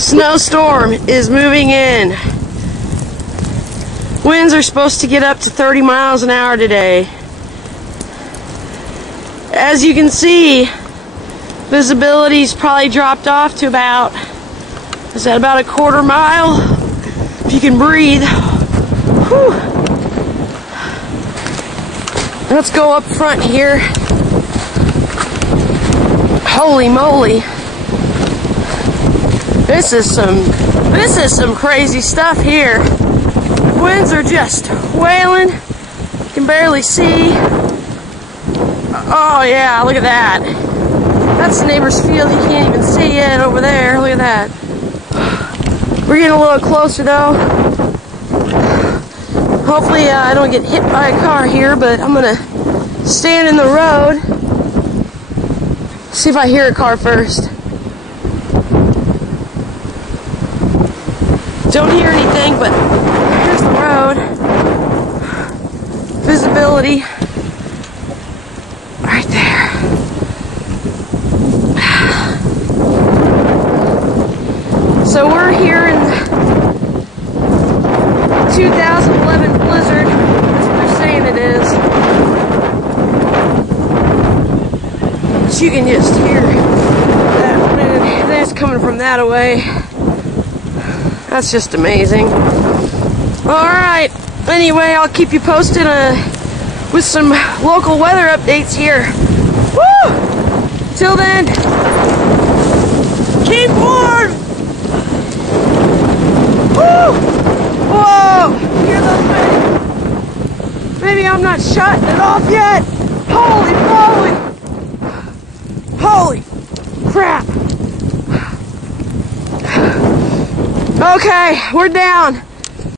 Snowstorm is moving in. Winds are supposed to get up to 30 miles an hour today. As you can see, visibility's probably dropped off to about, is that about a quarter mile? If you can breathe. Whew. Let's go up front here. Holy moly. This is some crazy stuff here. Winds are just wailing. You can barely see. Oh yeah, look at that. That's the neighbor's field. You can't even see it over there. Look at that. We're getting a little closer though. Hopefully I don't get hit by a car here, but I'm gonna stand in the road. See if I hear a car first. Don't hear anything, but here's the road. Visibility right there. So we're here in the 2011 blizzard. That's what they're saying it is. But you can just hear that wind. That's coming from that away. That's just amazing. Alright, anyway, I'll keep you posted with some local weather updates here. Woo! Till then, keep warm! Woo! Whoa! Hear those waves? Maybe I'm not shutting it off yet. Holy moly! Holy crap! Okay, we're down.